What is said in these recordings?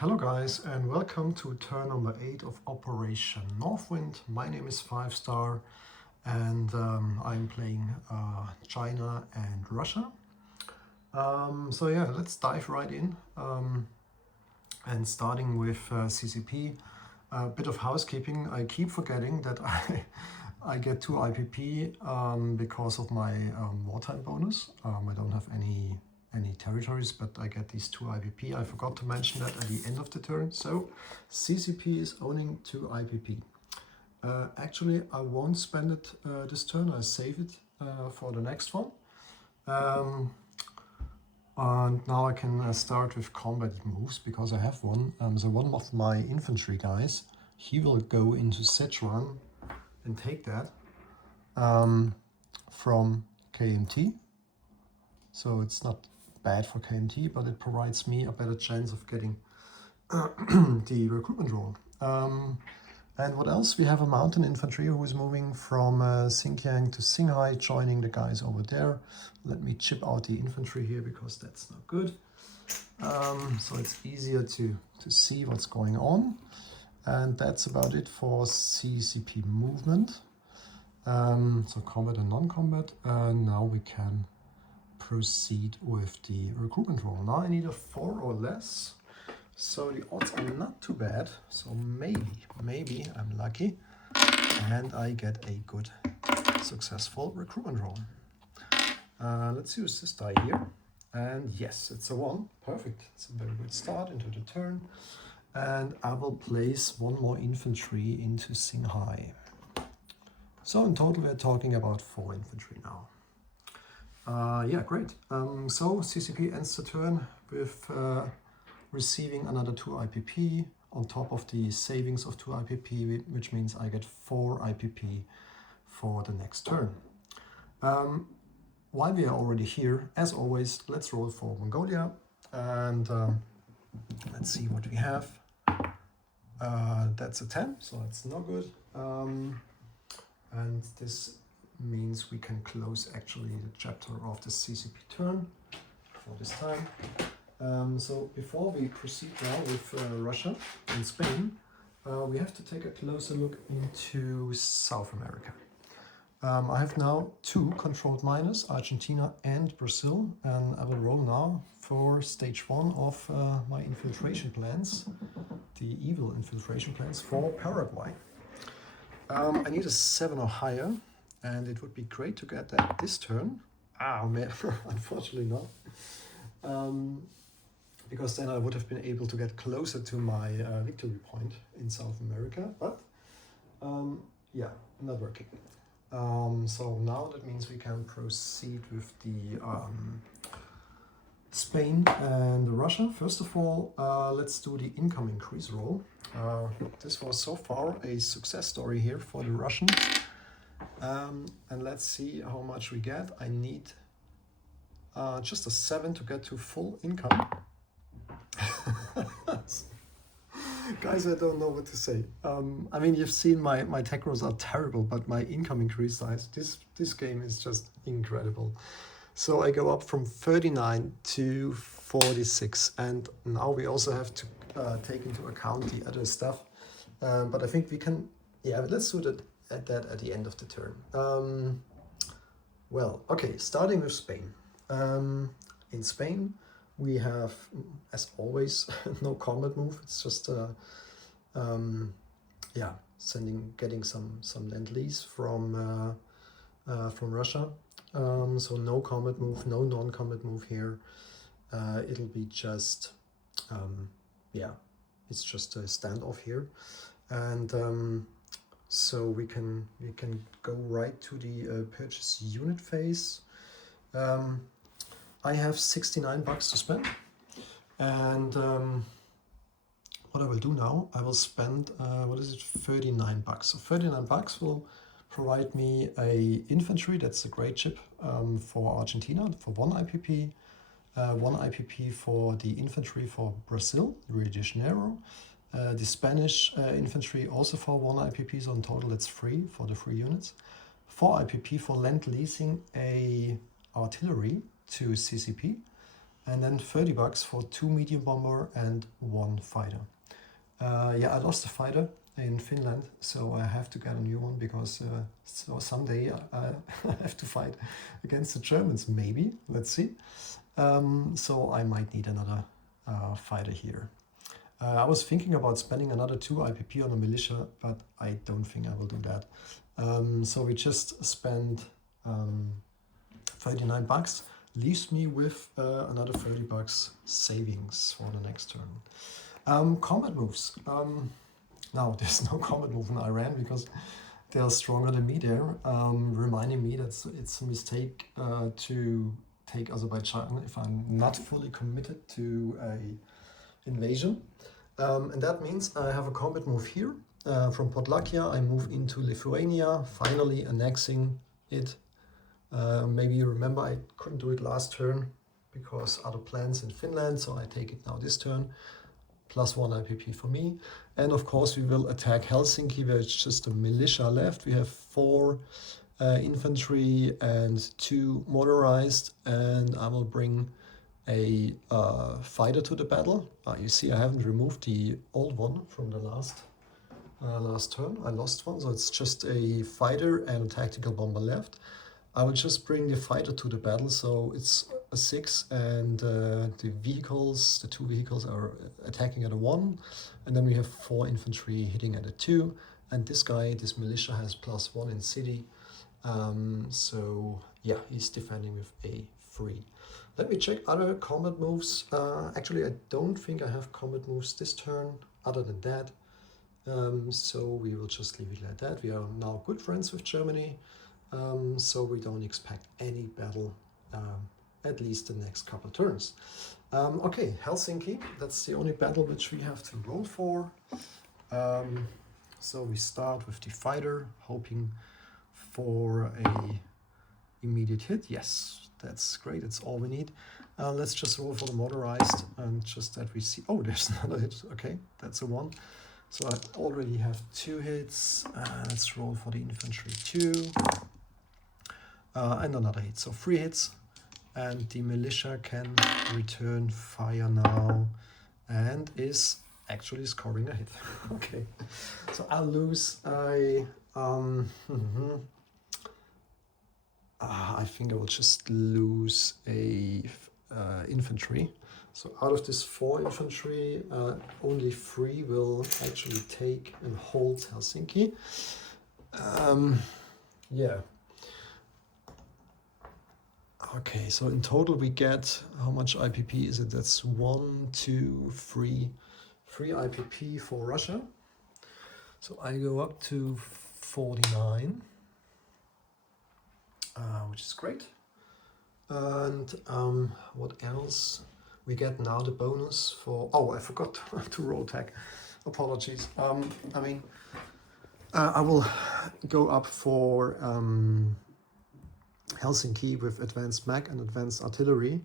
Hello guys and welcome to turn number 8 of Operation Northwind. My name is 5-star and I'm playing China and Russia. So yeah, let's dive right in and starting with CCP. A bit of housekeeping. I keep forgetting that I get 2 IPP because of my wartime bonus. I don't have any territories, but I get these 2 IPP. I forgot to mention that at the end of the turn. So CCP is owning 2 IPP. Actually, I won't spend it this turn. I save it for the next one. And now I can start with combat moves because I have one. So one of my infantry guys, he will go into Sichuan and take that from KMT. So it's not bad for KMT, but it provides me a better chance of getting the recruitment roll. And what else? We have a mountain infantry who is moving from Xinjiang to Xinghai, joining the guys over there. Let me chip out the infantry here because that's not good. So it's easier to see what's going on. And that's about it for CCP movement. So combat and non-combat. Now we can proceed with the recruitment roll. Now I need a 4 or less. So the odds are not too bad. So maybe I'm lucky and I get a good successful recruitment roll. Let's use this die here. And yes, it's a 1. Perfect. It's a very good start into the turn. And I will place 1 more infantry into Xinghai. So in total we're talking about 4 infantry now. Yeah, great. So CCP ends the turn with receiving another 2 IPP on top of the savings of 2 IPP, which means I get 4 IPP for the next turn. While we are already here, as always, let's roll for Mongolia and let's see what we have. That's a 10, so that's not good. And this means we can close actually the chapter of the CCP turn for this time. So before we proceed now with Russia and Spain, we have to take a closer look into South America. I have now 2 controlled miners, Argentina and Brazil, and I will roll now for stage 1 of my infiltration plans, the evil infiltration plans for Paraguay. I need a 7 or higher, and it would be great to get that this turn. Man, unfortunately not. Because then I would have been able to get closer to my victory point in South America, but yeah, not working. So now that means we can proceed with the Spain and Russia. First of all, let's do the income increase roll. This was so far a success story here for the Russians. And let's see how much we get. I need just a 7 to get to full income. Guys, I don't know what to say. I mean, you've seen my tech rolls are terrible, but my income increase size, this game is just incredible. So I go up from 39 to 46, and now we also have to take into account the other stuff. But I think we can, yeah, let's do that at the end of the turn. Well, okay, starting with Spain. In Spain, we have, as always, no combat move. It's just yeah, getting some lend-lease from Russia. So no combat move, no non-combat move here. It'll be just yeah, it's just a standoff here, and so we can go right to the purchase unit phase. I have 69 bucks to spend, and what I will do now, I will spend, what is it, 39 bucks. So 39 bucks will provide me a infantry, that's a great chip for Argentina, for 1 IPP, 1 IPP for the infantry for Brazil, Rio de Janeiro, the Spanish infantry also for 1 IPP, so in total that's 3 for the 3 units. 4 IPP for lend leasing a artillery to CCP, And then 30 bucks for 2 medium bomber and 1 fighter. Yeah, I lost a fighter in Finland, so I have to get a new one because so someday I have to fight against the Germans, maybe. Let's see. So I might need another fighter here. I was thinking about spending another 2 IPP on a militia, but I don't think I will do that. So we just spent 39 bucks, leaves me with another 30 bucks savings for the next turn. Combat moves. Now, there's no combat move in Iran because they are stronger than me there, reminding me that it's a mistake to take Azerbaijan if I'm not fully committed to a invasion. And that means I have a combat move here. From Podlakia, I move into Lithuania, finally annexing it. Maybe you remember I couldn't do it last turn because other plans in Finland, so I take it now this turn. +1 IPP for me. And of course we will attack Helsinki, where it's just a militia left. We have 4 infantry and 2 motorized, and I will bring a fighter to the battle. You see I haven't removed the old one from the last turn. I lost one, so it's just a fighter and a tactical bomber left. I will just bring the fighter to the battle, so it's a 6, and the 2 vehicles are attacking at a 1, and then we have 4 infantry hitting at a 2, and this militia has +1 in city, so yeah, he's defending with a 3. Let me check other combat moves. Actually, I don't think I have combat moves this turn other than that, so we will just leave it like that. We are now good friends with Germany. So we don't expect any battle, at least the next couple turns. Okay, Helsinki, that's the only battle which we have to roll for. So we start with the fighter, hoping for a immediate hit. Yes, that's great, that's all we need. Let's just roll for the motorized, and just that we see, oh, there's another hit. Okay, that's a 1. So I already have 2 hits. Let's roll for the infantry 2. And another hit, so 3 hits, and the militia can return fire now and is actually scoring a hit. Okay, so I'll lose I think I will just lose a infantry. So out of this 4 infantry, only 3 will actually take and hold Helsinki. Yeah. Okay, so in total we get, how much IPP is it? That's 1, 2, 3 IPP for Russia. So I go up to 49, which is great. And what else? We get now the bonus for, oh, I forgot to roll tech. Apologies. I will go up for Helsinki with advanced mech and advanced artillery.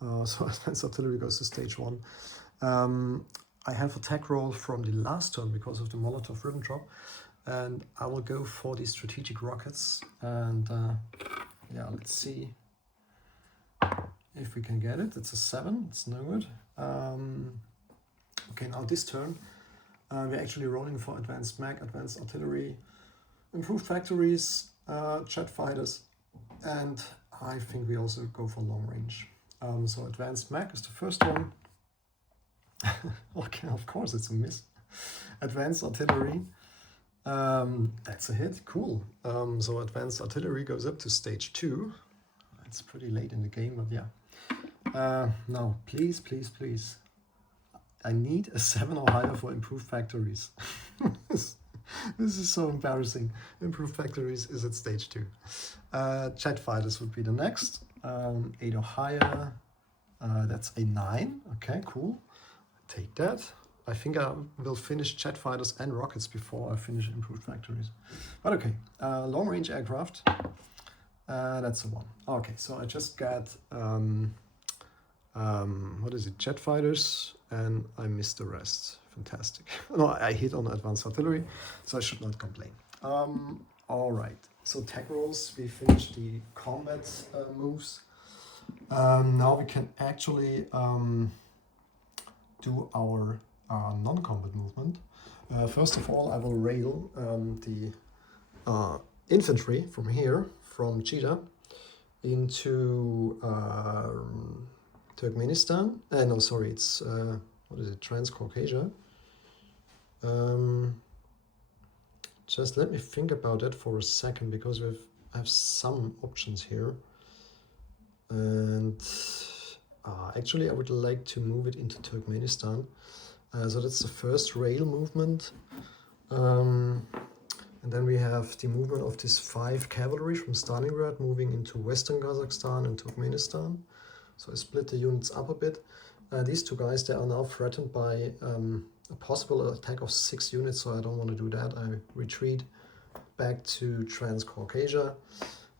So advanced artillery goes to stage 1. I have attack roll from the last turn because of the Molotov ribbon drop, and I will go for the strategic rockets. And yeah, let's see if we can get it. It's a 7. It's no good. Okay, now this turn we're actually rolling for advanced mech, advanced artillery, improved factories, jet fighters. And I think we also go for long range. So advanced mech is the first one. Okay, of course it's a miss. Advanced artillery, that's a hit, cool. So advanced artillery goes up to stage 2. It's pretty late in the game, but yeah. Now, please, please, please. I need a 7 or higher for improved factories. This is so embarrassing. Improved factories is at stage 2. Jet fighters would be the next. 8 or higher. That's a 9. Okay, cool. Take that. I think I will finish jet fighters and rockets before I finish improved factories. But okay, long range aircraft. That's a 1. Okay, so I just got what is it? Jet fighters, and I missed the rest. Fantastic. No, I hit on advanced artillery, so I should not complain. All right. So tech rolls. We finished the combat moves. Now we can actually do our non-combat movement. First of all, I will rail the infantry from here, from Cheetah, into Turkmenistan. No, sorry, it's what is it? Transcaucasia. Just let me think about it for a second, because I have some options here. And actually, I would like to move it into Turkmenistan. So that's the first rail movement. And then we have the movement of these 5 cavalry from Stalingrad moving into Western Kazakhstan and Turkmenistan. So I split the units up a bit. These 2 guys, they are now threatened by a possible attack of 6 units, so I don't want to do that. I retreat back to Transcaucasia.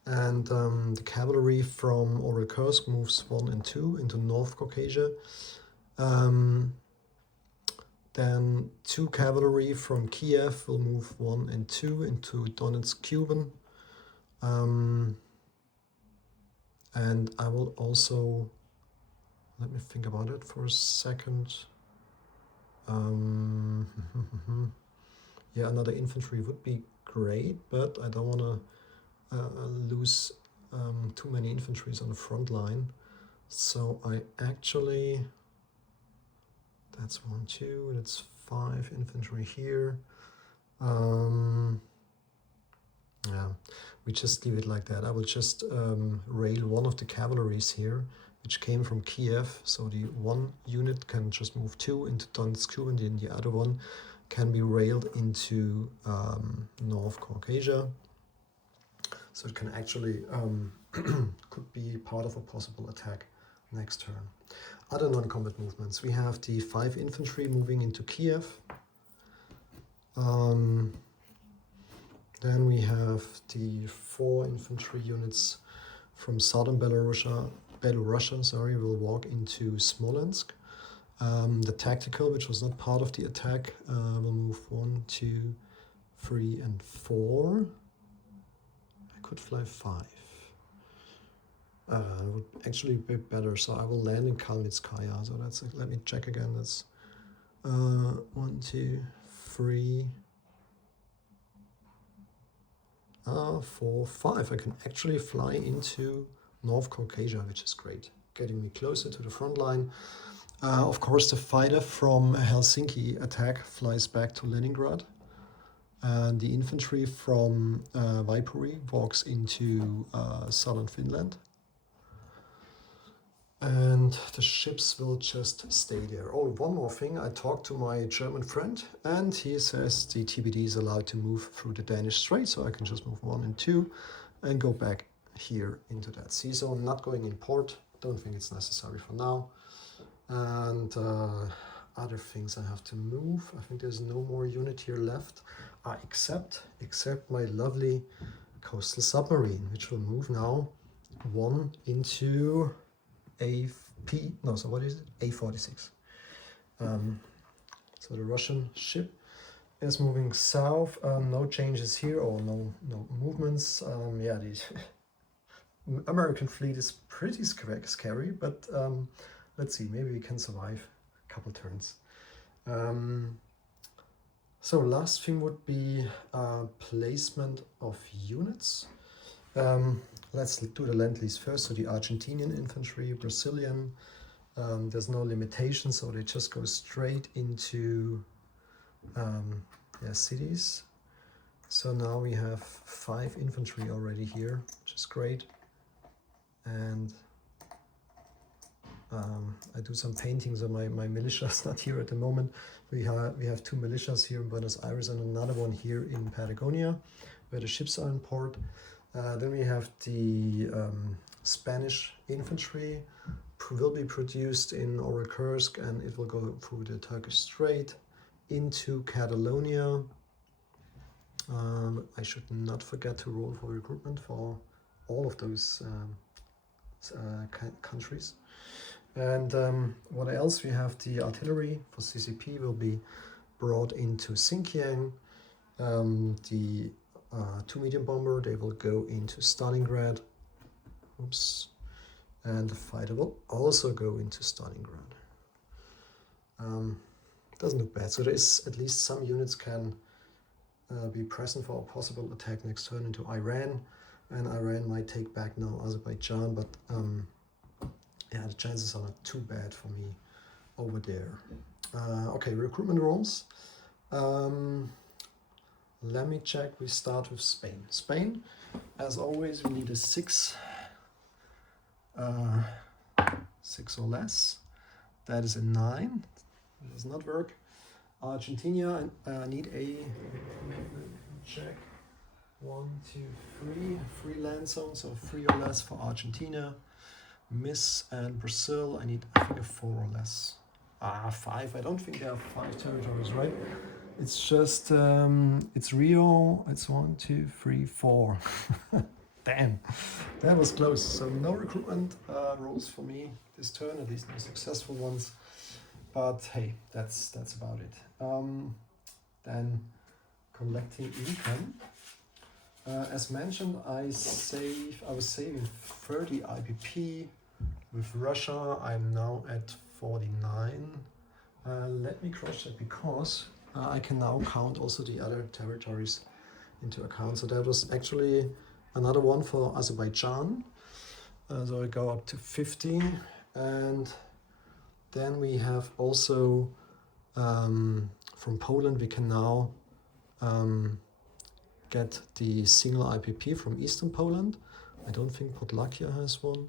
And the cavalry from Orekursk moves 1 and 2 into North Caucasia. Then 2 cavalry from Kiev will move 1 and 2 into Donetsk Kuban. And I will also, let me think about it for a second. Yeah, another infantry would be great, but I don't want to lose too many infantries on the front line. So I actually, that's 1, 2, that's 5 infantry here. Yeah, we just leave it like that. I will just rail one of the cavalries here, which came from Kiev. So the 1 unit can just move 2 into Donetsk and then the other one can be railed into North Caucasia. So it can actually could be part of a possible attack next turn. Other non-combat movements. We have the 5 infantry moving into Kiev. Then we have the 4 infantry units from southern Belarusia, will walk into Smolensk. The tactical, which was not part of the attack, will move 1, 2, 3, and 4. I could fly 5. It would actually be better, so I will land in Kalnitskaya. So that's, let me check again. That's 1, 2, 3, 4, 5. I can actually fly into North Caucasia, which is great, getting me closer to the front line. Of course, the fighter from Helsinki attack flies back to Leningrad. And the infantry from Viipuri walks into southern Finland. And the ships will just stay there. Oh, one more thing. I talked to my German friend, and he says the TBD is allowed to move through the Danish Strait, so I can just move 1 and 2 and go back here into that sea zone. Not going in port. Don't think it's necessary for now. And other things I have to move. I think there's no more unit here left, except my lovely coastal submarine, which will move now 1 into A46. So the Russian ship is moving south. No changes here, or no movements. Yeah, the American fleet is pretty scary, but let's see, maybe we can survive a couple turns. So last thing would be placement of units. Let's do the Lend-Lease first. So the Argentinian infantry, Brazilian, there's no limitation, so they just go straight into their cities. So now we have 5 infantry already here, which is great. And I do some paintings of my militia is not here at the moment. We have 2 militias here in Buenos Aires and another one here in Patagonia, where the ships are in port. Then we have the Spanish infantry, will be produced in Orekursk, and it will go through the Turkish Strait into Catalonia. I should not forget to roll for recruitment for all of those countries. And what else? We have the artillery for CCP will be brought into Xinjiang. The 2 medium bomber, they will go into Stalingrad. Oops. And the fighter will also go into Stalingrad. Doesn't look bad. So there is at least some units can be present for a possible attack next turn into Iran, and Iran might take back now Azerbaijan, but yeah, the chances are not too bad for me over there. Okay, recruitment rolls. Let me check. We start with Spain. Spain, as always, we need a 6 or less. That is a 9. It does not work. Argentina, I need a check. 1, 2, 3. 3 land zones, so 3 or less for Argentina. Miss and Brazil, I need, I think, a 4 or less. 5. I don't think there are 5 territories, right? It's just, it's Rio. It's 1, 2, 3, 4. Damn, that was close. So no recruitment rolls for me this turn, at least no successful ones. But hey, that's about it. Then collecting income. As mentioned, I was saving 30 IPP. With Russia, I'm now at 49. Let me cross that because I can now count also the other territories into account. So that was actually another one for Azerbaijan. So I go up to 50, and then we have also from Poland we can now get the single IPP from Eastern Poland. I don't think Podlakia has one,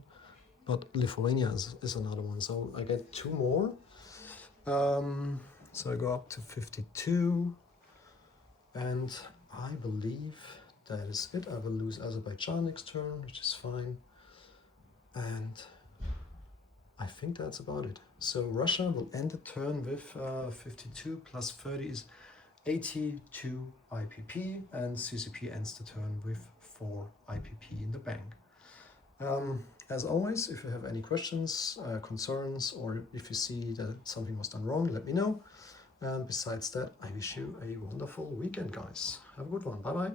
but Lithuania is another one. So I get 2 more. So I go up to 52, and I believe that is it. I will lose Azerbaijan next turn, which is fine. And I think that's about it. So Russia will end the turn with 52 plus 30 is 82 IPP, and CCP ends the turn with 4 IPP in the bank. As always, if you have any questions, concerns, or if you see that something was done wrong, let me know. And besides that, I wish you a wonderful weekend, guys. Have a good one. Bye-bye.